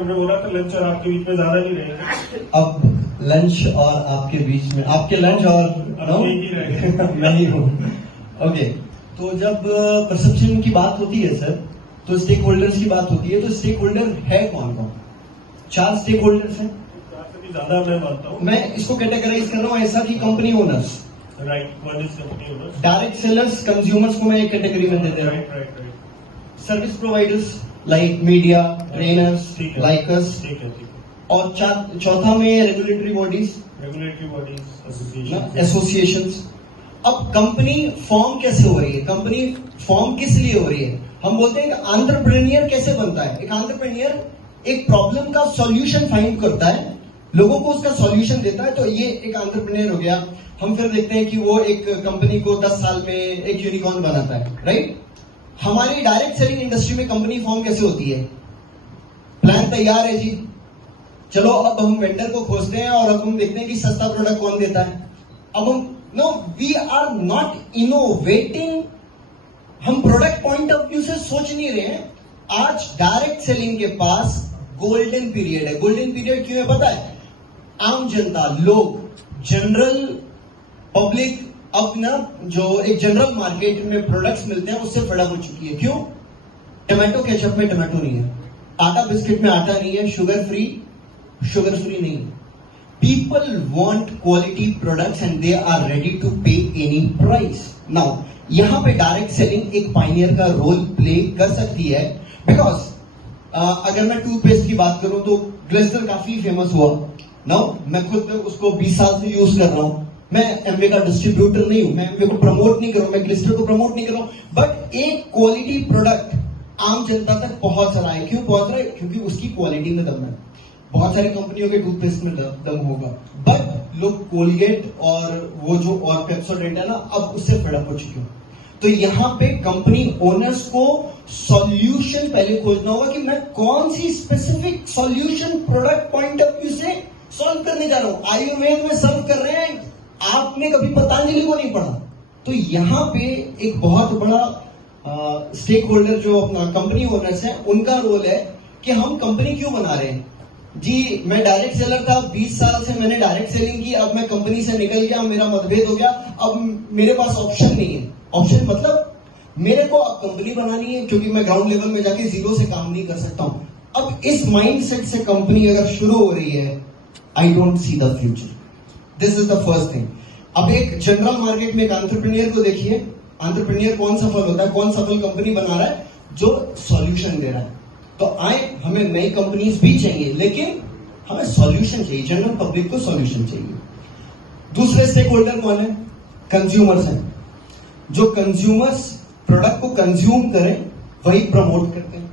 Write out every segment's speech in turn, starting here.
हमने बोला था लंच और आपके बीच में ज्यादा नहीं रहेगा। अब लंच और आपके बीच में, आपके लंच और एक ही रहेगा। नहीं हूँ। ओके, तो जब परसेप्शन की बात होती है सर, तो स्टेक होल्डर्स की बात होती है, तो स्टेक होल्डर है कौन कौन? 4 स्टेक होल्डर्स हैं। ज्यादा मैं मानता हूँ। मैं इसको कैटेगराइज कर रहा हूँ ऐसा कि company owners, right, one is company owners, direct sellers, consumers को मैं एक कैटेगरी में दे दे रहा हूँ, right right right, service providers like media, trainers, ठीक है, लाइकर्स, ठीक है, और चौथा में regulatory bodies, regulatory bodies, associations. अब कंपनी फॉर्म कैसे हो रही है? कंपनी फॉर्म किस लिए हो रही है? हम बोलते हैं कि एंटरप्रेन्योर कैसे बनता है? एक एंटरप्रेन्योर एक प्रॉब्लम का सॉल्यूशन फाइंड करता है, लोगों को उसका सॉल्यूशन देता है, तो ये एक एंटरप्रेन्योर हो गया। हम फिर देखते हैं कि वो एक कंपनी को 10 साल में एक यूनिकॉर्न बनाता है, राइट? हमारी डायरेक्ट सेलिंग इंडस्ट्री में कंपनी फॉर्म कैसे होती है? प्लान तैयार है जी, चलो अब हम वेंडर को खोजते हैं और अब हम देखते हैं कि सस्ता प्रोडक्ट कौन देता है। अब हम वी आर नॉट इनोवेटिंग, हम प्रोडक्ट पॉइंट ऑफ व्यू से सोच नहीं रहे हैं। आज डायरेक्ट सेलिंग के पास गोल्डन पीरियड है। गोल्डन पीरियड क्यों है पता है? आम जनता, लोग, जनरल पब्लिक अपना जो एक जनरल मार्केट में प्रोडक्ट्स मिलते हैं उससे फड़ा हो चुकी है। क्यों? टमाटो केचप में टमाटो नहीं है, आटा बिस्किट में आटा नहीं है, शुगर फ्री नहीं है। People want quality products and they are ready to pay any price. Now यहां पे डायरेक्ट सेलिंग एक पायनियर का रोल प्ले कर सकती है, बिकॉज अगर मैं टूथपेस्ट की बात करूं तो ग्लिसर काफी फेमस हुआ। नाउ मैं खुद उसको 20 साल से यूज कर रहा हूं। मैं एमवे का डिस्ट्रीब्यूटर नहीं हूं, मैं एमवे को प्रमोट नहीं कर रहा हूं, मैं ग्लिसर को प्रमोट नहीं कर रहा हूं, बट एक क्वालिटी प्रोडक्ट आम जनता तक पहुंच रहा है। क्यों पहुंच रहा है? क्योंकि उसकी क्वालिटी में दम है। बहुत सारी कंपनियों के टूथपेस्ट में दम होगा, बट लोग कोलगेट और वो जो और पेप्सोडेंट है ना, अब उससे फेड हो चुके हो। तो यहां पे कंपनी ओनर्स को सॉल्यूशन पहले खोजना होगा कि मैं कौन सी specific solution product point of view से सॉल्व करने जा रहा हूं। आयुर्वेद में सर्व कर रहे हैं, आपने कभी पतंजलि को नहीं पढ़ा। तो यहां पे एक बहुत बड़ा स्टेक होल्डर जो अपना कंपनी ओनर्स हैं, उनका रोल है कि हम कंपनी क्यों बना रहे हैं। जी मैं डायरेक्ट सेलर था, 20 साल से मैंने डायरेक्ट सेलिंग की, अब मैं कंपनी से निकल गया, मेरा मतभेद हो गया, अब मेरे पास ऑप्शन नहीं है। ऑप्शन मतलब मेरे को अब कंपनी बनानी है, क्योंकि मैं ग्राउंड लेवल में जाके जीरो से काम नहीं कर सकता हूं। अब इस माइंडसेट से कंपनी अगर शुरू हो रही है, I don't see the future. This is the first thing. अब एक जनरल मार्केट में एक एंटरप्रेन्योर को देखिए, एंटरप्रेन्योर कौन सफल होता है, कौन सफल कंपनी बना रहा है? जो सॉल्यूशन दे रहा है। तो आए, हमें नई कंपनीज भी चाहिए, लेकिन हमें सॉल्यूशन चाहिए, जनरल पब्लिक को सॉल्यूशन चाहिए। दूसरे स्टेक होल्डर कौन है? कंज्यूमर्स हैं। जो कंज्यूमर्स प्रोडक्ट को कंज्यूम करें वही प्रमोट करते हैं।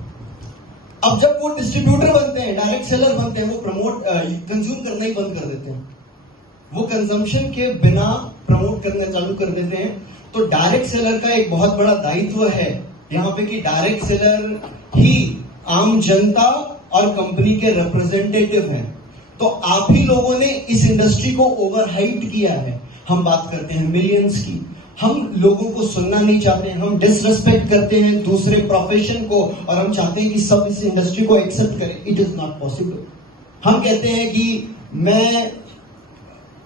अब जब वो डिस्ट्रीब्यूटर बनते हैं, डायरेक्ट सेलर बनते हैं, वो प्रमोट कंज्यूम करना ही बंद कर देते हैं, वो कंजम्पशन के बिना प्रमोट करना चालू कर देते हैं। तो डायरेक्ट सेलर का एक बहुत बड़ा दायित्व है यहां पे कि डायरेक्ट सेलर ही आम जनता और कंपनी के रिप्रेजेंटेटिव हैं। तो आप ही लोगों ने इस इंडस्ट्री को ओवरहाइट किया है। हम बात करते हैं मिलियंस की, हम लोगों को सुनना नहीं चाहते हैं, हम डिसरेस्पेक्ट करते हैं दूसरे प्रोफेशन को, और हम चाहते हैं कि सब इस इंडस्ट्री को एक्सेप्ट करें। It is not possible. हम कहते हैं कि मैं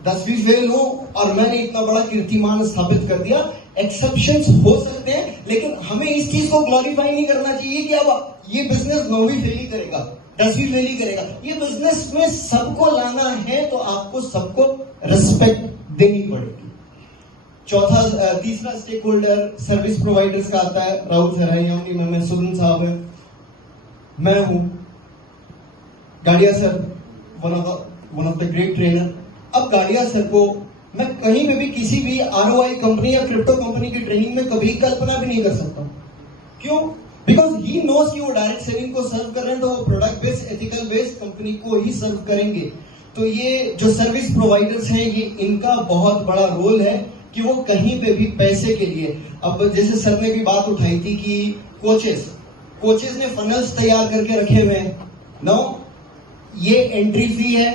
10वीं फेल हूं और मैंने इतना बड़ा कीर्तिमान स्थापित कर दिया। एक्सेप्शंस हो सकते हैं, लेकिन हमें इस चीज को ग्लोरीफाई नहीं करना चाहिए कि अब ये बिजनेस 9वीं फेल ही करेगा, 10वीं फेल ही करेगा। ये बिजनेस में सबको लाना है, तो आपको सबको रिस्पेक्ट देनी पड़ेगी। तीसरा स्टेक होल्डर सर्विस प्रोवाइडर्स का आता है। राहुल सर है, होंगे मैं सुदन साहब है, मैं हूं, गाड़िया sir one of the great trainer. अब गाड़िया सर को मैं कहीं पे भी किसी भी ROI कंपनी या क्रिप्टो कंपनी की ट्रेनिंग में कभी कल्पना भी नहीं कर सकता। क्यों? बिकॉज ही नोस कि वो डायरेक्ट सेलिंग को सर्व कर रहे हैं, तो वो product based, ethical based company को ही सर्व करेंगे। तो ये जो सर्विस प्रोवाइडर्स हैं, ये इनका बहुत बड़ा रोल है कि वो कहीं पे भी पैसे के लिए, अब जैसे सर ने भी बात उठाई थी कि कोचेस ने फनल्स तैयार करके रखे हुए हैं। नो, ये एंट्री फी है,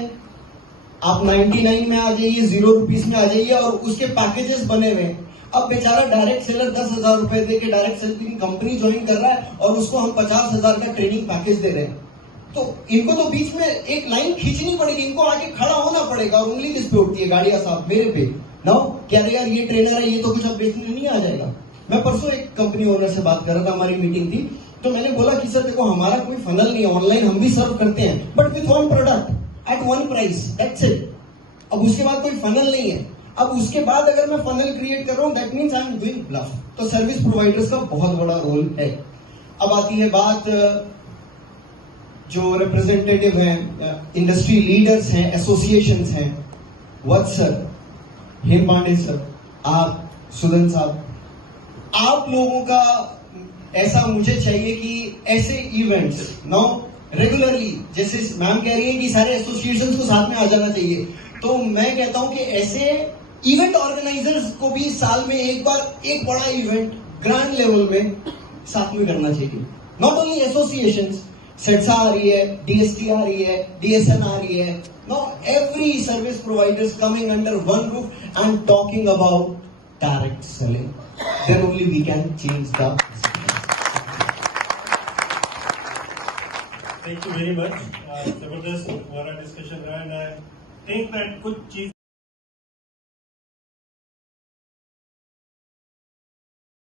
आप 99 में आ जाइए, 0 रुपीस में आ जाइए, और उसके पैकेजेस बने हुए हैं। अब बेचारा डायरेक्ट सेलर 10,000 रुपए दे के डायरेक्ट सेलिंग कंपनी ज्वाइन कर रहा है, और उसको हम 50,000 का ट्रेनिंग पैकेज दे रहे हैं। तो इनको तो बीच में एक लाइन खींचनी पड़ेगी, इनको आके खड़ा होना पड़ेगा और उंगली किस पे उठती है, गाड़िया साहब मेरे पे ना, क्या रे यार ये ट्रेनर है, ये तो कुछ अब बेचने नहीं आ जाएगा। मैं परसों एक कंपनी ओनर से बात कर रहा था, हमारी मीटिंग थी, तो मैंने बोला कि सर देखो हमारा कोई फनल नहीं है, ऑनलाइन हम भी सर्व करते हैं, but with one product at one price, that's it. अब उसके बाद कोई फनल नहीं है। अब उसके बाद अगर मैं फनल क्रिएट कर रहा हूं, that means I am doing bluff. तो सर्विस प्रोवाइडर्स का बहुत बड़ा रोल है। अब आती है बात जो रिप्रेजेंटेटिव हैं, इंडस्ट्री लीडर्स हैं, एसोसिएशंस हैं, वत्स सर, हेम पांडे सर, आप, सुदन साहब, आप लोगों का ऐसा मुझे चाहिए कि ऐसे इवेंट्स नो रेगुलरली, जैसे मैम कह रही है कि सारे एसोसिएशंस को साथ में आ जाना चाहिए, तो मैं कहता हूं कि ऐसे इवेंट ऑर्गेनाइजर्स को भी साल में एक बार एक बड़ा इवेंट ग्रैंड लेवल में साथ में करना चाहिए। नॉट ओनली एसोसिएशंस, सेट्सा आ रही है, डीएसटी आ रही है, डीएसएन आ रही है, no every service providers coming under one roof and talking about direct selling, then only we can change the. Thank you very much. जबरदस्त हमारा डिस्कशन रहा, एंड आई थिंक दैट कुछ चीज